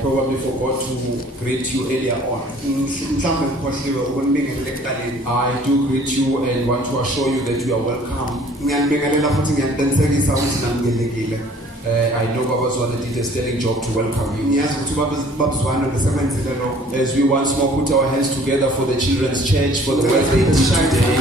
probably forgot to greet you earlier on. I do greet you and want to assure you that you are welcome. I know Baba Zwana did a sterling job to welcome you. As we once more put our hands together for the children's church, for the work they did today.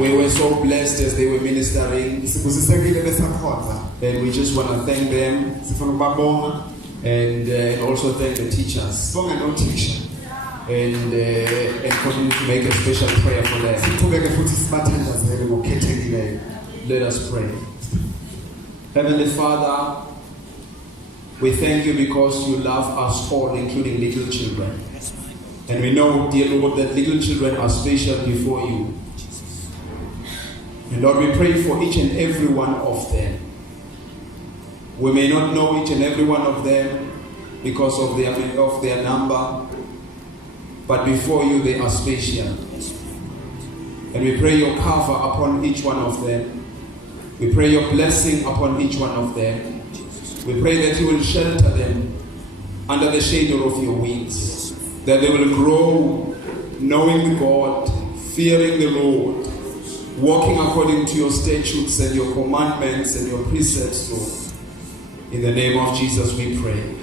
We were so blessed as they were ministering, and we just want to thank them and also thank the teachers. And continue to make a special prayer for them. Let us pray. Heavenly Father, we thank you because you love us all, including little children. And we know, dear Lord, that little children are special before you. And Lord, we pray for each and every one of them. We may not know each and every one of them because of their number, but before you they are special. And we pray your cover upon each one of them. We pray your blessing upon each one of them. We pray that you will shelter them under the shade of your wings, that they will grow knowing God, fearing the Lord, walking according to your statutes and your commandments and your precepts, Lord. In the name of Jesus we pray.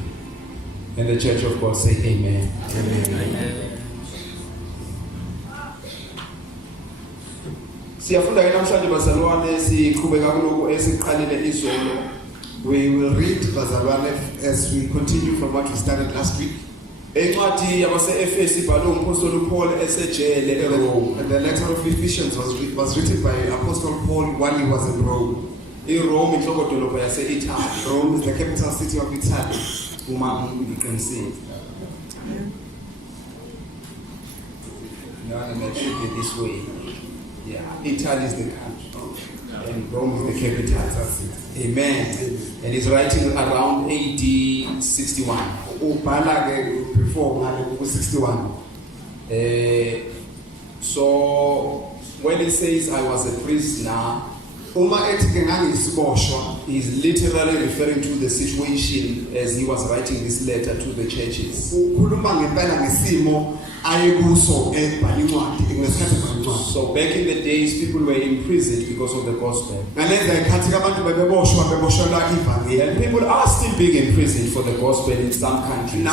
And the church of God say amen. Amen. Siyafunda ke namhlanje bazalwane siqhubeka kuloko esiqalile izolo. We will read bazalwane as we continue from what we started last week. Encwadi yabase-Efesi ibhalwe umpostoli Paul esejele eRome. And the letter of Ephesians was written by Apostle Paul while he was in Rome. IRome inhlokodolobha yase-Italy. Rome is the capital city of Italy. Uma ngiqinisile. No, it should be this way. Yeah, Italy is the country, and Rome is the capital. Amen. And he's writing around AD 61. Before 61. So when it says I was a prisoner, he's literally referring to the situation as he was writing this letter to the churches. So back in the days, people were imprisoned because of the gospel. And people are still being imprisoned for the gospel in some countries.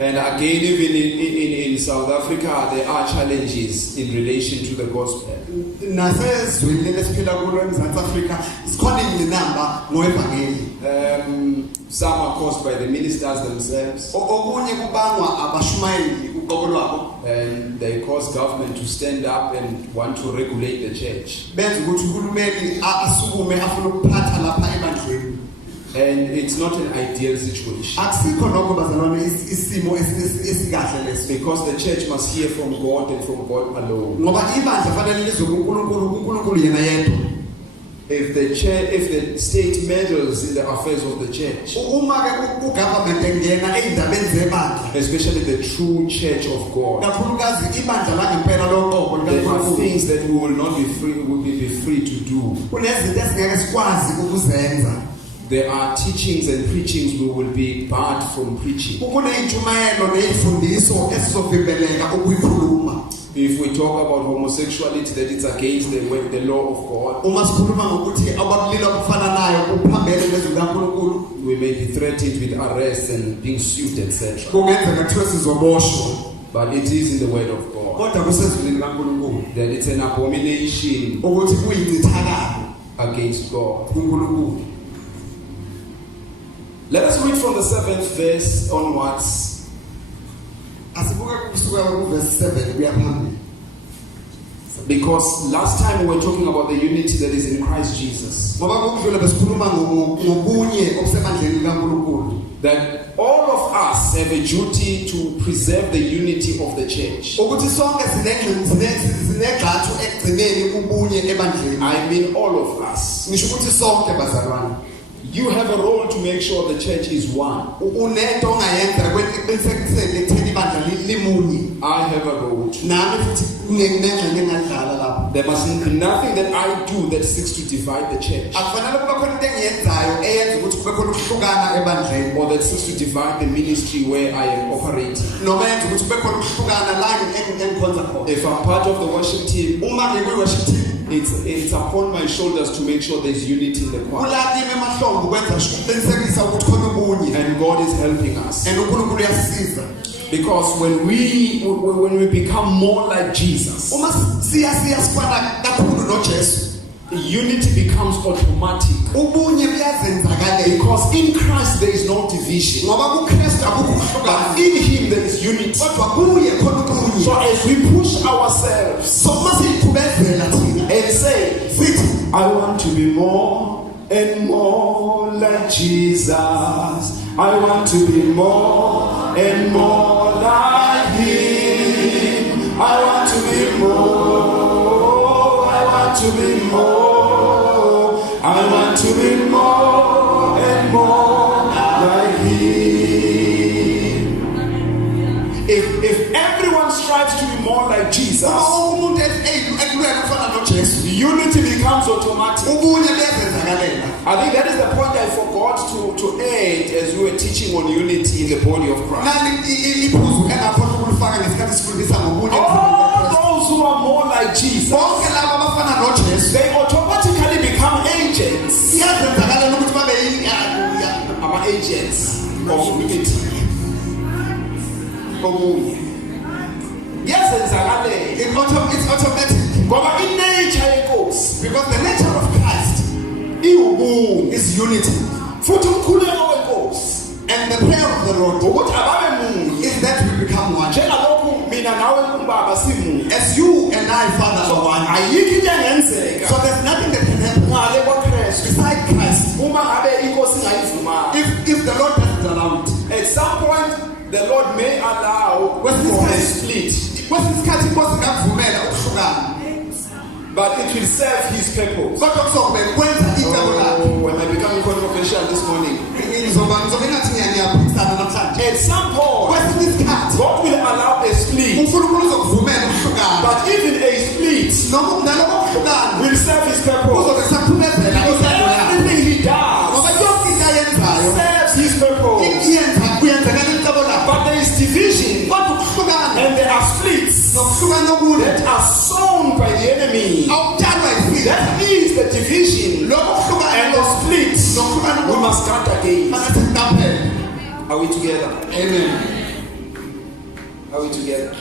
And again, even in South Africa, there are challenges in relation to the gospel. Some are caused by the ministers themselves. And they cause government to stand up and want to regulate the church. And it's not an ideal situation. Because the church must hear from God and from God alone. If the state meddles in the affairs of the church, especially the true church of God, there are things that we will not be free to do. There are teachings and preachings we will be barred from preaching. If we talk about homosexuality, that it's against the law of God, we may be threatened with arrest and being sued, etc. But it is in the word of God that it's an abomination against God. Let us read from the 7th verse onwards. Because last time we were talking about the unity that is in Christ Jesus. That all of us have a duty to preserve the unity of the church. I mean all of us. You have a role to make sure the church is one. Unento ongayenza kweqinisekisele ekutheni ibandla limunye. I have a role. Nami futhi kunengxenye engadlala lapho. There must be nothing that I do that seeks to divide the church. Akufanele kube khona into engiyenzayo eyenza ukuthi kube khona ukuhlukana ebandleni. Or that seeks to divide the ministry where I am operating. Noma yenza ukuthi kube khona ukuhlukana la engikhonza khona. If I'm part of the worship team, Uma ngikwi-worship team, it's upon my shoulders to make sure there's unity in the choir. kulakimi emahlombe ukwenza ukuqinisekisa ukuthi khona ubunye. And God is helping us. And uNkulunkulu uyasisiza. Because when we become more like Jesus, Uma sifana kakhulu noJesu, unity becomes automatic. ubunye buyazenzakalela. Because in Christ there is no division. Ngoba kuKristu akukho But ukuhlukana. in Him there is unity. Kodwa kuye khona ubunye. So as we push ourselves So masiyiqhubezela thina and say, sithi I want to be more and more like Jesus. I want to be more and more like Him. I want to be more. I want to be more. I want to be more and more like Him. If everyone strives to be more like Jesus, uma umuntu ekulwela ukufana noJesu, unity becomes automatic. ubunye buyazenzakalela. I think that is the point I forgot to add as we were teaching on unity in the body of Christ. Nani iphuzu engaphosa ukulifaka ngesikhathi sifundisa ngobunye All those who are more like Jesus, bonke laba abafana noJesu they automatically become agents. iyazenzakalela ukuthi babe Agents of unity. Obunye. Kuyazenzakalela. it's automatic Ngoba inature yenkosi because the nature of Christ iwubunye. is unity, Futhi umkhuleko wenkosi and the prayer of the Lord ukuthi ababe munye. is that we become one. Njengalokhu mina nawe umbaba simunye. As you and I, Father, are one. Ayikho into engenzeka. So there's nothing that can happen Ngale kwaKristu. beside Christ Uma ngabe inkosi ingayivuma. if the Lord doesn't allow it. At some point the Lord may allow What's this for a guy? split, Kwesinye isikhathi inkosi ingakuvumela ukuhlukana, but it will serve His purpose. kodwa kuzokube kwenza icebo lakhe. Oh, am I becoming controversial this morning? Ngizobe ngathi ngiyaphikisana namhlanje. At some point Kwesinye isikhathi God will allow a split, uNkulunkulu uzokuvumela ukuhlukana, but even a split noma naloko kuhlukana will serve His purpose. kuzobe kusaphumezela Because isando yakhe. everything He does Ngoba yonke into ayenzayo serves His purpose. kuyenzakala icebo lakhe. But there is division Kodwa ukuhlukana and there are splits nokuhlukana okunye that are sown by the enemy. awutshalwa yisifo. That is the division Lokho kuhlukana and the splits. nokuhlukana We must cut again. makathi siqaphele. Are we together? Amen. Are we together?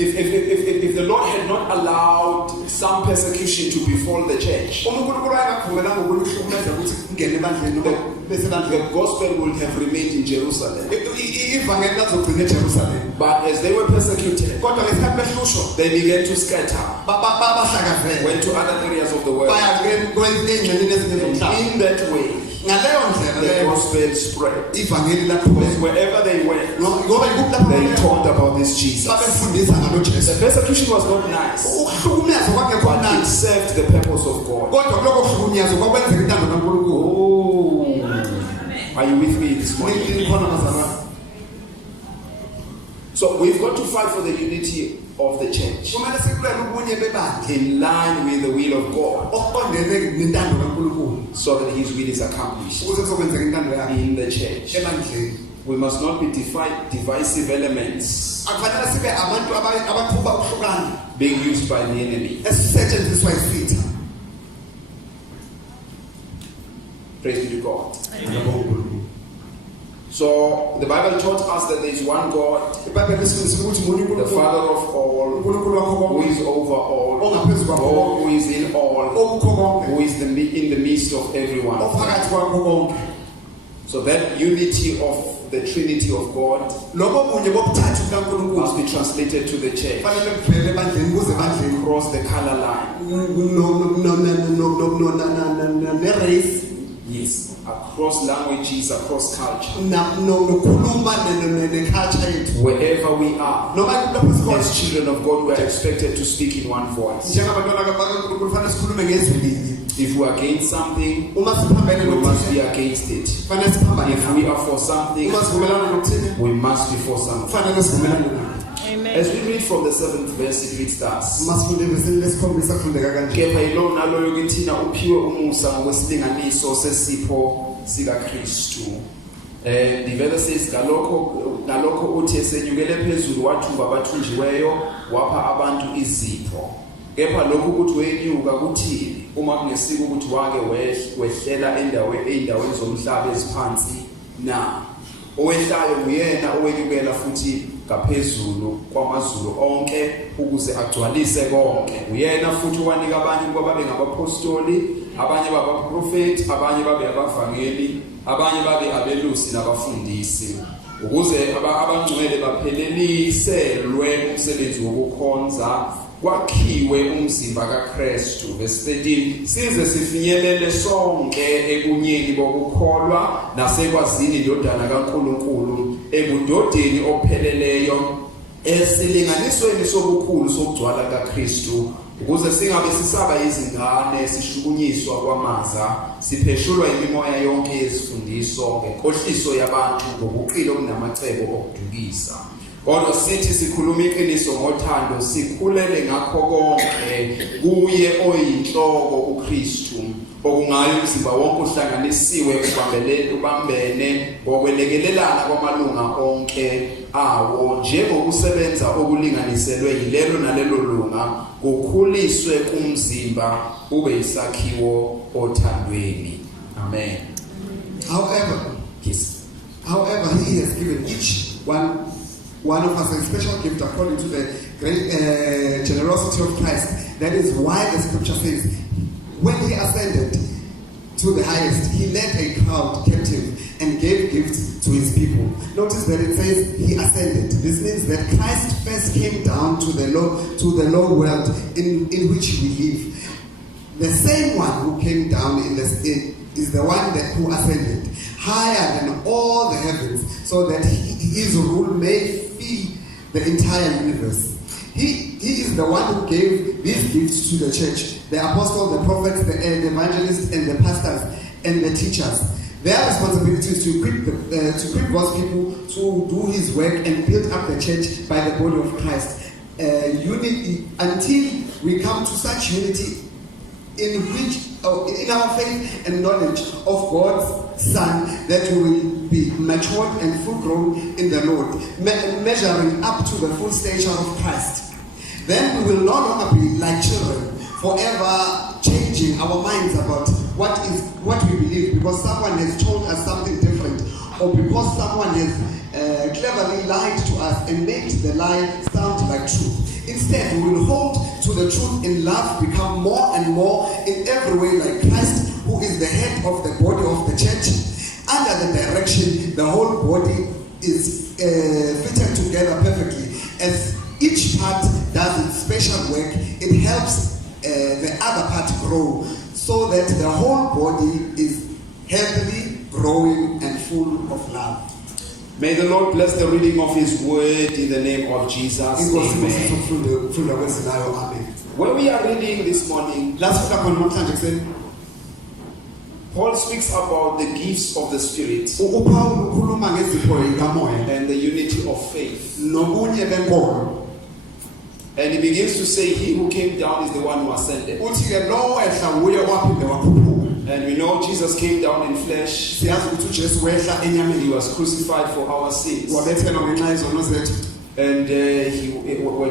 If the Lord had not allowed some persecution to befall the church, uNkulunkulu ayengakuvumela ngokuhlukumeza ukuthi kungene ebandleni bese ebandleni. the gospel would have remained in Jerusalem. Ivangeli lazogcina eJerusalem. But as they were persecuted, Kodwa ngesikhathi behlushwa they began to scatter, bahlakazela. went to other areas of the world. Baya kwezinye ey'ngxenyeni ezinye zomhlaba. In that way, Ngaleyo ndlela the leyo gospel spread. ivangeli laqhubeka. Wherever they went, Ngoba yikuphi lapho they beya talked about this Jesus. babefundisa ngalo Jesu. The persecution was not nice, Ukuhlukumezwa kwakhe but it khona served the purpose of God. kodwa kuloko kuhlukunyezwa kwakwenzeka intando kaNkulunkulu. Oh, are you with me this morning? Nikhona bazalwane. So we've got to fight for the unity of the church Kumele sikulele ubunye bebandla in line with the will of God, oqondene nentando kaNkulunkulu so that His will is accomplished ukuze kuzokwenzeka intando yakhe in the church. ebandleni. We must not be divisive elements Akufanele sibe abantu abaqhuba ukuhlukana being used by the enemy. esisetshenziswa yisitha. Praise be to God. So the Bible taught us that there is one God, iBhayibheli lisifundisa ukuthi munye the uNkulunkulu, Father of all, uNkulunkulu wakho who konke, is over all, ongaphezu kwakho konke, who is in all, okukho konke, who is in the midst of everyone. ophakathi kwakho konke. So that unity of the Trinity of God Lobo bunye bobuthathu bukaNkulunkulu must be translated to the church kufanele kuvele ebandleni kuze ebandleni across the color line. ne-race Yes, across languages, across culture. nokukhuluma ne-culture yethu. Wherever we are, Noma lapho sikhona, as children of God, we are expected to speak in one voice. njengabantwana bakaNkulunkulu kufanele sikhulume ngezwi linye. If we are against something, Uma siphambene we must be nokuthile, against it. kufanele siphambane If nakho. we are for something, Uma sivumelana nokuthile, we must be for something. kufanele sivumelane nakho. As we read from the 7th verse, it reads thus. Uma sifunde evesini lesikhombisa kufundeka kanje. Kepha yilo naloyo kithina uphiwe umusa ngokwesilinganiso sesipho sikaKristu. The verse says ngalokho uthi esenyukele phezulu wathumba abathunjiweyo wapha abantu izipho. Kepha lokhu ukuthi wenyuka kuthini uma kunesiko ukuthi wake wehlela ey'ndaweni zomhlaba eziphansi na. Owehlayo nguyena owenyukela futhi ngaphezulu kwamazulu onke ukuze agcwalise konke. Uyena futhi owanika abanye ukuba babe ngabapostoli, abanye babe abaprofeti, abanye babe abavangeli, abanye babe abelusi nabafundisi, ukuze abangcwele bapheleliselwe umsebenzi wokukhonza kwakhiwe umzimba kaKristu. Verse 13, size sifinyelele sonke ebunyeni bokukholwa nasekwazini indodana kaNkulunkulu, ebudodeni opheleleyo, esilinganisweni sobukhulu sokugcwala kaKristu, ukuze singabe sisaba izingane sishukunyiswa kwamaza, sipheshulwa imimoya yonke yezifundiso ngenkohliso yabantu ngobuqili obunamacebo okudukisa. Kodwa sithi sikhuluma iqiniso ngothando, sikhulele ngakho konke kuye oyinhloko uKristu, okungayo umzimba wonke uhlanganisiwe ubambene ngokwelekelelana kwamalunga onke awo, njengokusebenza okulinganiselwe yilelo nalelo lunga, kukhuliswe kumzimba ube yisakhiwo othandweni. Amen. However, he has given each one of us a special gift according to the great generosity of Christ. That is why the scripture says, when he ascended to the highest, he led a crowd captive and gave gifts to his people. Notice that it says he ascended. This means that Christ first came down to the low world in which we live. The same one who came down is the one who ascended higher than all the heavens, so that his rule may fill the entire universe. He is the one who gave these gifts to the church: the apostles, the prophets, the evangelists, and the pastors and the teachers. Their responsibility is to equip God's people to do his work and build up the church by the body of Christ. Unity, until we come to such unity in our faith and knowledge of God's Son, that we will be matured and full grown in the Lord, measuring up to the full stature of Christ. Then we will no longer be like children, forever changing our minds about what we believe because someone has told us something different, or because someone has cleverly lied to us and made the lie sound like truth. Instead, we will hold to the truth in love, become more and more in every way like Christ, who is the head of the body of the church. Under the direction, the whole body is fitted together perfectly. As each part does its special work, it helps the other part grow, so that the whole body is healthily growing and full of love. May the Lord bless the reading of his word in the name of Jesus. Amen. When we are reading this morning, Paul speaks about the gifts of the Spirit and the unity of faith. And he begins to say, he who came down is the one who ascended. And we know Jesus came down in flesh. He was crucified for our sins. And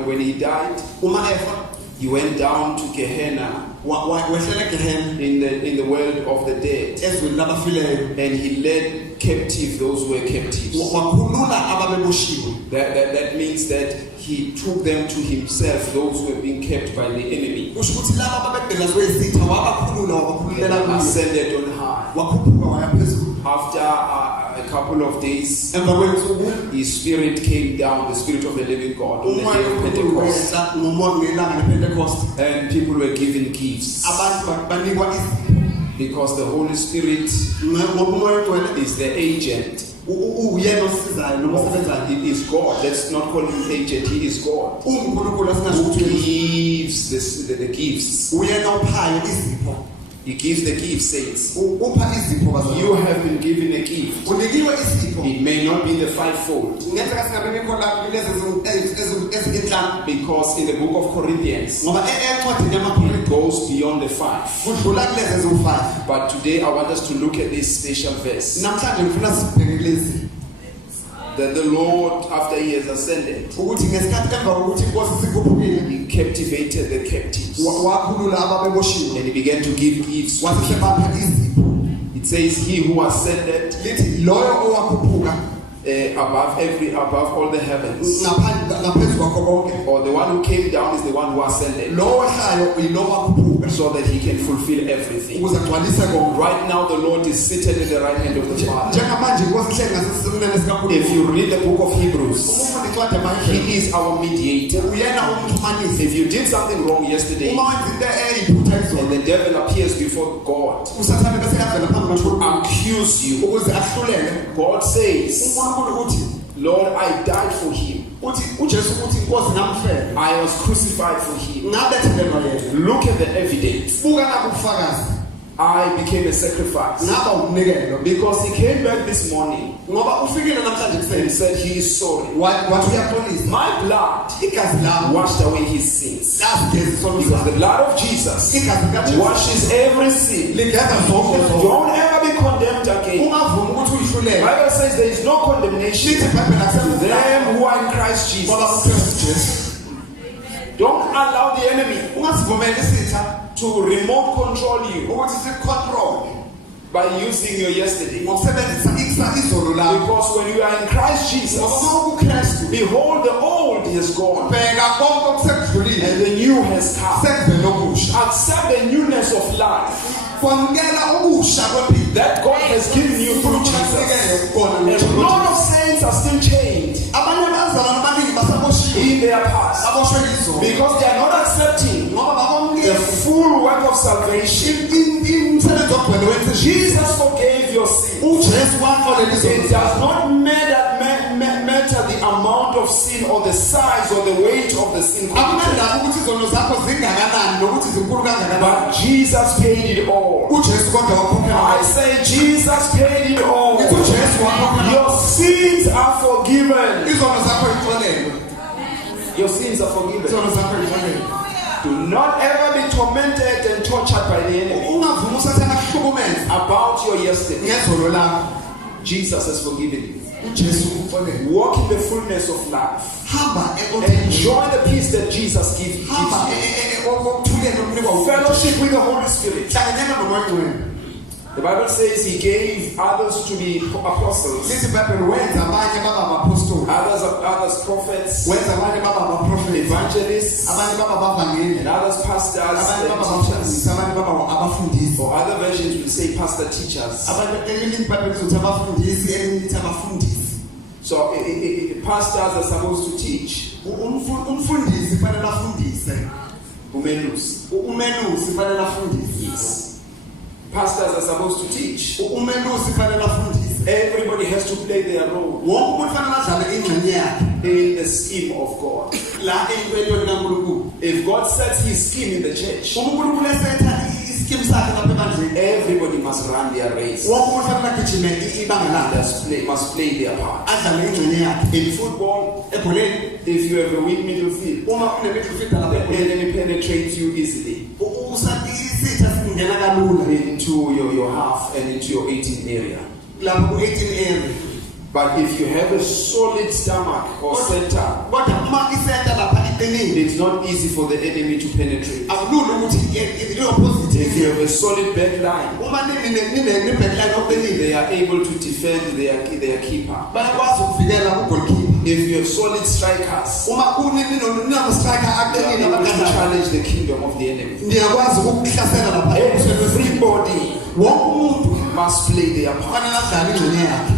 when he died, he went down to Gehenna, in the world of the dead. And he led captive those who were captives. That means that he took them to himself, those who were being kept by the enemy. And ascended on high. After a couple of days, his spirit came down, the Spirit of the living God, on the day of Pentecost. And people were given gifts. Because the Holy Spirit ngoba umoya ogcwele is the agent. uyena osizayo noma osebenzayo. It is God. Let's not call him agent. He is God. uNkulunkulu Who asingasho gives the gifts. uyena ophayo izipho. He gives the gift, saints. upha izipho bazalwane. You have been given a gift. unikiwe izipho. It may not be the fivefold. ngenzeka singabe khona lezi ezinhlanu. Because in the book of Corinthians, ngoba encwadini yamaKorinte it goes beyond the 5. kudlula kulezi eziwu-5. But today I want us to look at this special verse. namhlanje ngifuna sibheke lezi That the Lord, after he has ascended, ukuthi ngesikhathi emva kokuthi inkosi sikhuphukile he captivated the captives. wakhulula ababeboshiwe And he began to give gifts. wasesebapha izipho. It says, he who ascended lithi loyo owakhuphuka above all the heavens, ngaphezu kwakho konke, or the one who came down is the one who ascended, lo wehlayo yilo wakhuphuka so that he can fulfill everything. ukuze agcwalise konke. Right now, the Lord is seated at the right hand of the Father. njengamanje inkosi ihleli ngasesinene If sikaNkulunkulu. you read the book of Hebrews, uma incwadi yamaHebheru he is our mediator. uyena umxhumanisi. If you did something wrong yesterday, uma wenza into eyiphutha and izolo the devil appears before God, usathane bese yavela phambi to kaNkulunkulu accuse you, ukuze ahlulele. God says, uNkulunkulu uthi Lord, I died for him. uJesu uthi inkosi ngamfela I was crucified for him. ngabethelelwa yena. Look at the evidence. buka nakubufakazi I became a sacrifice. ngaba umnikelo Because he came back this morning ngoba ufikile namhlanje and kuseni said he is sorry. wathi uyaxolisa My blood igazi lami washed away his sins. lasigeza isono Because the sakhe. blood of Jesus igazi likaJesu washes every sin. ligeza zonke zonke. Don't ever be condemned again. ungavumi ukuthi The uyihlulele. Bible says there is no condemnation lithi ibhayibheli to akusekho them who are in Christ Jesus. ngoba kuKristu Jesu. Don't allow the enemy ungazivumeli isitha to remote control you ukuthi sicontrol by using your yesterday. ngokusebenzisa izolo lakho. Because when you are in Christ ngoba Jesus, uma kuKristu behold, the old is gone bheka konke okusekudlulile and the new has come. sekuvele okusha. Accept the newness of life kwamukela ubusha kwempilo. that God has given you through Jesus. A lot of saints are still chained abanye abazalwane abaningi basaboshiwe in their past aboshwe yizo because they are not accepting ngoba the bakwamukela full work of salvation. umsebenzi ogcwele wenze Jesus forgave your sin. uJesu wafolela It izono does not matter the amount of sin or the size or the weight of the sin committed. akunandaba ukuthi izono zakho zingakanani nokuthi zinkulu kangakanani. But Jesus paid it all. uJesu kodwa wakhokhela. I say Jesus paid it all. uJesu wakhokhela. Your sins are forgiven. izono zakho ixolelwe. Your sins are forgiven. izono zakho ixolelwe. Do not ever be tormented and tortured by the enemy ungavumi usathana kuhlukumeza about your yesterday. ngezono lakho. Jesus has forgiven you. uJesu ukuxolelwe. Walk in the fullness of life. hamba ekotheni. Enjoy the peace that Jesus gives you. hamba okuthuleni okunikwa uFellowship. Fellowship with the Holy Spirit. hlanganyela nomoya ongcwele. The Bible says he gave others to be apostles, lithi ibhayibheli wenza abanye baba abapostoli. others prophets, wenza abanye baba abaprofeti. evangelists, abanye baba abavangeli. and others pastors abanye baba and teachers. abafundisi. abanye baba abafundisi. Or other versions will say pastor teachers. abanye elinye ibhayibheli lizothi abafundisi elinye lithi abafundisi. So pastors are supposed to teach. umfundisi fanele afundise. umelusi fanele afundise. Yes. Pastors are supposed to teach. umelusi fanele afundise. Everybody has to play their role wonke umuntu fanele adlale ingxenye yakhe in the scheme of God. la eyintweni kaNkulunkulu. If God sets his scheme in the church, uma uNkulunkulu esetha iskim sakhe lapha ebandleni, everybody must run their race. wonke umuntu fanele agijime ibanga lakhe, Must play their part. adlale ingxenye yakhe. In football, ebholeni if you have a weak middle field, uma une-midfielder the lapha ebholeni, enemy penetrates you easily isitha singena kalula into your half and into your 18 area. lapha ku-18 area. But if you have a solid stomach or center, kodwa uma isenta lapha iqinile, it's not easy for the enemy to penetrate. akulula ukuthi If i-opposite you have a solid back line, uma nine-backline oqinile they are able to defend their keeper. bayakwazi ukuvikela ugolkipa. If you have solid strikers, uma ninama-striker they are aqinile able to abaqandayo, challenge the kingdom of the enemy. niyakwazi ukuhlasela lapha ebusweni wesimo. Everybody wonke umuntu must play their part. fanele adlale ingxenye yakhe.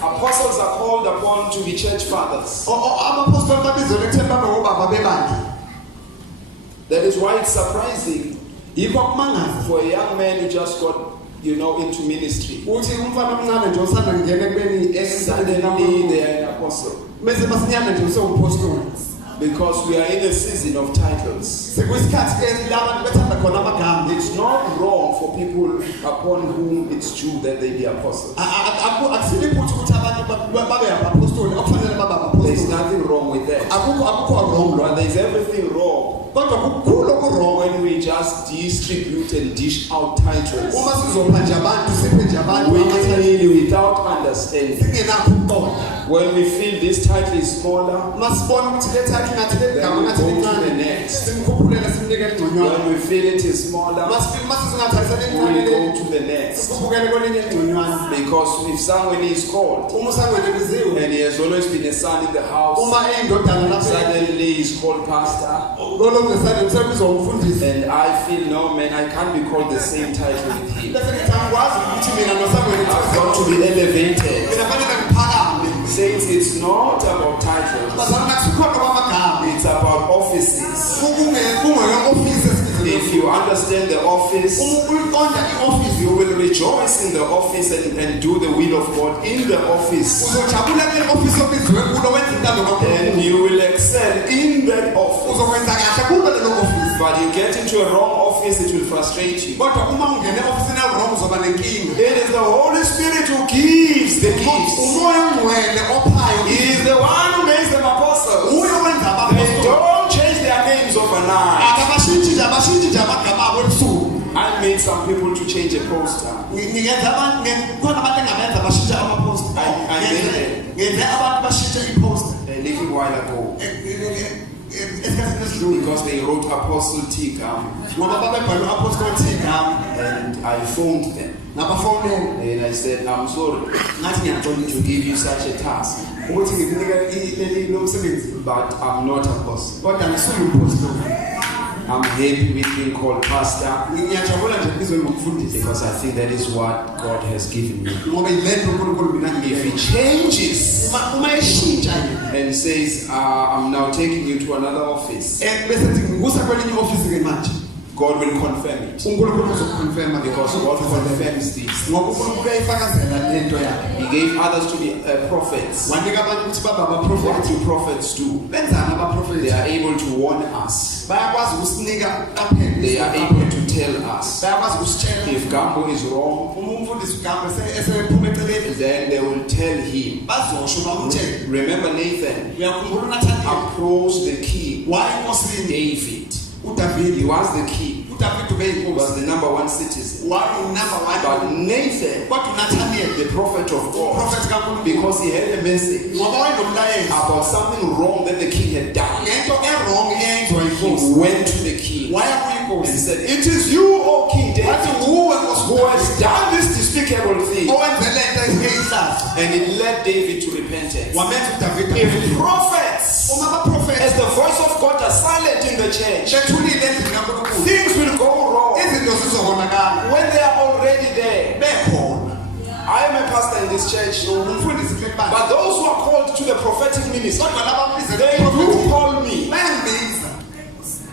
Apostles are called upon to be church fathers. Abapostoli babizelwe ekutheni babe obaba bebandla. That is why it's surprising yikho kumangaza for a young man who just got, into ministry. uthi umfana omncane nje osanda ngene kubeni Suddenly they are an apostle. bese basinyana nje usewumpostoli. Because we are in a season of titles. Sekuyisikhathi la abantu bethanda khona amagama. It's not wrong for people upon whom it's due that they be apostles. Akusiliphi ukuthi abantu babe abapostoli okufanele babe abapostoli. There's nothing wrong with that. Akukho wrong But there's everything wrong kodwa kukhulu oku-wrong when we just distribute and dish out titles uma sizopha nje abantu siphe nje abantu willingly without understanding. singenakho ukuqonda. When we feel this title is smaller, Masibona ukuthi le title ngathi le gama ngathi Then go to the lincane next. simkhuphulele simnike elingconywana. when we feel it is smaller, Masizingathathisa we lincane go le to the next. sikhuphukele kwelinye elingconywana. Because if someone is called Uma usangene biziwe and he has always been a son in the house, uma eyindodana lapha suddenly he's called pastor, lolongesane usebizwa umfundisi. and I feel no man, I can't be called the same title with him. Bese ngithi angikwazi ukuthi mina noSamuel I've got to be elevated. mina fanele ngiphakame. Saints, it's not about titles. Bazalwane akusikhona kwamagama. It's about offices. Kungeke-office If you understand the office, uliqonda i-office you will rejoice in the office and do the will of God in the office. uzojabula kule-office obiziwe kulo wenza intando And kaNkulunkulu. you will excel in that office. Uzokwenza kahle kulo lelo office. But you get into a wrong office, it will frustrate you. Kodwa uma ungene e-ofisini ewrong uzoba nenkinga. It is the Holy Spirit who gives the gifts. Umoya ongcwele ophayo He is the one who makes them apostles. uye owenza They abapostoli. don't change their names overnight. Abashintshi nje amagama abo ebusuku. I made some people to change a poster. Ngenza khona abantu engabenza bashintshe amaposta. I made it. Ngenze abantu bashintshe iposta. A little while ago. Esikhathini esidlule. Because they wrote Apostle T. Gam. Ngoba babebhalwe u-Apostle Tigam And I phoned them. ngabafonela. And I said, I'm sorry Ngathi ngiyaxolisa to give you such a task. ukuthi ngikunike lo msebenzi. But I'm not apostle. Kodwa ngisuye umpostoli. I'm happy with being called pastor. Ngiyajabula nje kubizwe ngomfundisi. Because I think that is what God has given me. Ngoba yilento uNkulunkulu mina If He ngiyife. changes Uma eshintsha yena. and says, I'm now taking you to another office, Bese thi ngikusa kwelinye office ke manje. God will confirm it. uNkulunkulu uzokonfirma Because God confirms this. ngoba uNkulunkulu uyayifakazela lento yakhe. He gave others to be prophets. Wanika abantu ukuthi babe What abaprofeti. do prophets do? Benzani They abaprofeti? are able to warn us. Bayakwazi ukusinika qaphela. They are able to tell us. Bayakwazi ukusitshela. If Gambo is wrong, Uma umfundisi uGambo esephume eceleni then they will tell him. bazosho bamtshele. Remember Nathan Uyakhumbula uNathaniel approached the king, waye enkosini David. uDavidi. He was the king. uDavidi He ubeyinkosi. was the number one citizen. Waye number But 1. Nathan, Kodwa uNathaniel the prophet of God, uprofeti kaNkulunkulu because he had a message ngoba wayenomlayezo about something wrong that the king had done, ngento errong eyenziwa he yinkosi. went to the king Waya and kuyinkosi. said, "It is you, O King Wathi David, nguwe nkosi who has done this despicable thing." owenze lento eyihlahla. And it led David to repentance. Wamenza uDavidi. If prophets, Uma abaprofeti as the voice of God, are silent in the church, bethulile endlini kaNkulunkulu things will go wrong izinto zizobonakala when they are already there. bekhona. I am a pastor in this church, Umfundisi kulebandla. but those who are called to the prophetic ministry, Kodwa laba they ababizela do call me. bayangibiza.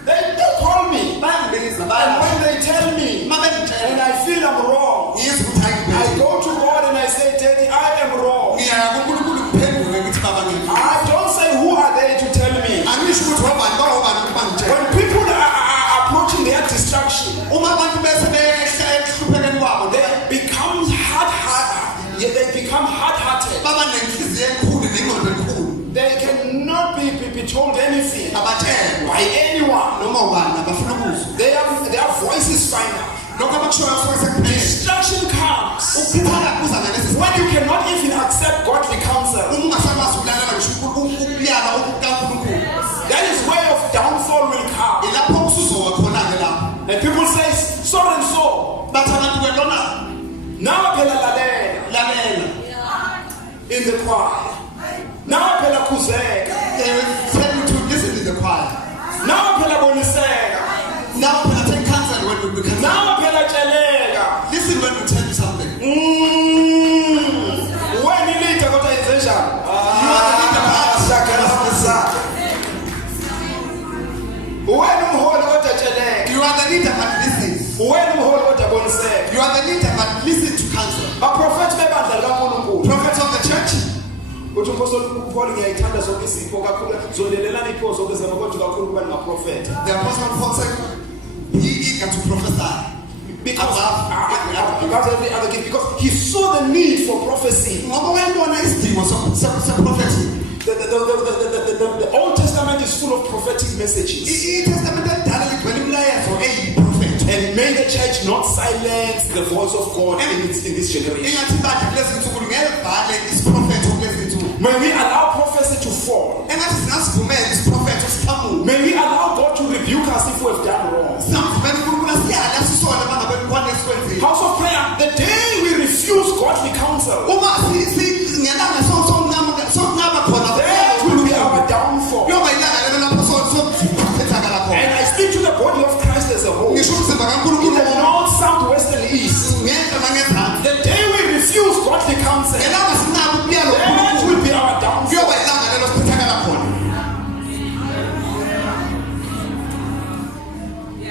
They call me. Bayangibiza. And when they tell me, Uma and bengitshela I feel I'm wrong, yizwa ukuthi I ayibheke. go to God and I say, Daddy, I am wrong. Ngiyaya kuNkulunkulu kuphendule ngithi baba ngiyini. I don't say who are they to tell me. Angisho ukuthi wabani bawobani ukuthi bangitshele. When people are approaching their destruction, Uma abantu bese behluphekeni kwabo they become hard-hearted. baba nenhliziyo enkulu nengqondo enkulu. They cannot be told anything Abatshelwa by anyone. noma ubani abafuna ukuzwa. Their voices find out. Lokho abakushoyo kusuke sekuphele. Destruction comes Ukukhiphala kuza ngalesi when you cannot even accept godly counsel. ungasakwazi ukulalela ngisho ukuyala okukaNkulunkulu. That is where of downfall will come. Ilapho usuzowa khona ke lapho. And people say, so and so. Bathi abantu belona Now phela lalela lalela. in the choir. Now phela khuzeka. They will tell you to listen to the choir. Now phela boniseka. Now when I take counsel when we become Now phela tsheleka. listen when we tell you something. When you lead kodwa yenzenjani? You are the leader. Shaka. When umholi kodwa tsheleka. You are the leader but listen. Wena umholi kodwa boniseka. You are the leader, but listen to counsel. Abaprofethi bebandla likaNkulunkulu. Prophets of the church. Uthi umpostoli uPaul ngiyayithanda zonke izipho kakhulu. Zondelelana ipho zonke zamakodwa kakhulu kuba ningaprofeta. The apostle Paul said, "Be eager to prophesy." Because above every other gift, because he saw the need for prophecy. Ngoba wayebona isidingo prophecy. The Old Testament is full of prophetic messages. iTestament edala ligcwele imilayezo eyi-prophet. And may the church not silence the voice of God in this generation. Ingathi ibandla kulezi nsuku lingevale isiprofethi kulezi nsuku. May we allow prophecy to fall. Engathi singasivumela isiprofethi siqhamuke. May we allow God to rebuke us if we have done wrong. Samvumela uNkulunkulu siyala sisona mangabe kukhona esikwenzile. House of prayer, the day we refuse godly counsel, Uma singelanga sokunqaba khona that will be our downfall. yoba ilanga lelo lapho sokuphethakala khona. And I speak to the body of Christ as a whole. Ngisho umzimba In kaNkulunkulu the north, south, west, and east. ngenhla nangezantsi. The day we refuse godly counsel, Ngelanga sinqaba ukuyala that uNkulunkulu will be our downfall. kuyoba ilanga lelo siphethakala khona.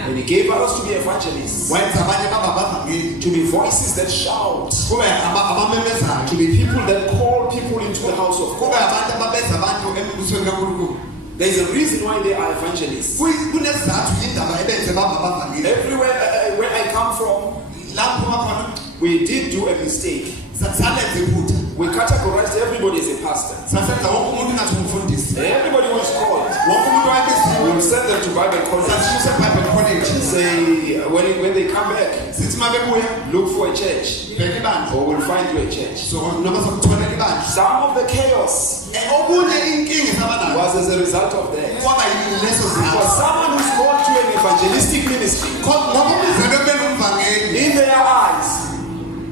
And he gave us to be evangelists, Wenza abanye baba abavangeli, to be voices that shout, kube abamemezayo, to be people that call people into the house of kube God. abantu ababeza abantu embusweni kaNkulunkulu. There is a reason why they are evangelists. Kunesizathu yindaba ebenze baba abavangeli. Everywhere where I come from, Lapho phuma khona we did do a mistake. salenza iphutha. We categorized everybody as a pastor. Sasenza wonke umuntu ngathi umfundisi. Everybody who is called, Wonke umuntu wayebiziwe. we'll send them to Bible college. Sasishuse eBible College. Say, when they come back, Sithi uma bebuya look for a church, bheka ibandla. or we'll find you a church. So noma sokuthola ibandla. Some of the chaos Okunye inkinga esabanayo was as a result of that. kwaba yileso For sizathu. someone who's called to an evangelistic ministry, Ngoba umzelo bela umvangeli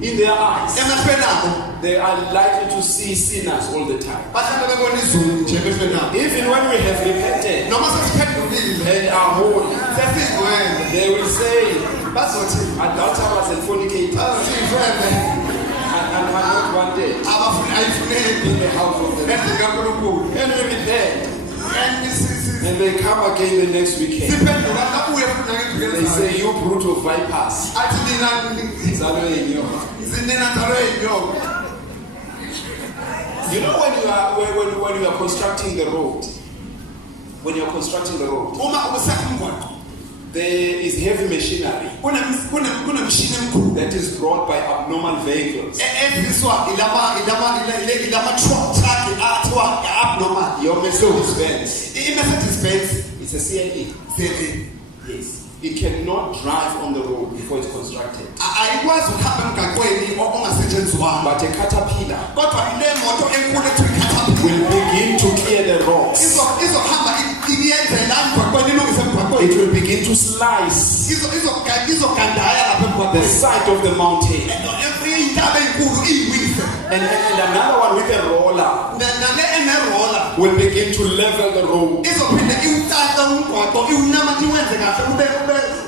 in their eyes, emahlweni abo they are likely to see sinners all the time. bahlala bebona izulu nje emehlweni abo. Even when we have repented Noma sesiphendukile and are holy, sesingcwele they will say, bazothi adulterers and fornicators, azifele and are not wanted abafuna ayifuneki in the house of the Lord. endlini kaNkulunkulu. And we repent, Siphenduka and they come again the next weekend. sabuye futhi They nangezigezayo. say, you brute of vipers. Athi nina Zalo yenyoka. zinina nzalo yey'nyoka. You know when you are constructing the road, Uma ubusakha umgwaqo there is heavy machinery kunemishini emikhulu that is brought by abnormal vehicles. eziswa ilama truck athiwa abnormal. Your Mercedes Benz, I-Mercedes Benz it's a CLE. CLE Yes. It cannot drive on the road before it's constructed. ayikwazi ukuhamba emgaqweni ongasetshenziswanga, But a caterpillar kodwa le moto enkulu ethiwa i-caterpillar will begin to clear the rocks. izohamba iyenze la emgaqweni ilungise emgaqweni, It will begin to slice izogandaya lapha the emgaqweni side of the mountain. intaba enkulu iyiwise And another one with a roller nale enerola will begin to level the road. izophinde iwutata umgwaqo iwenze kahle ube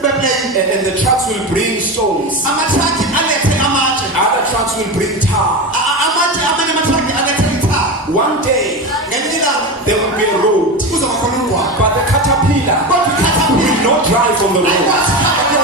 plain. And the trucks will bring stones. Amatraki alethe amatshe, Other trucks will bring tar. amanye amatraki alethe ithara. One day Ngelinye ilanga there will be a road, kuzoba khona umgwaqo, but the caterpillar kodwa i-caterpillar will not drive on the road. ayikwazi ukuhamba kuyo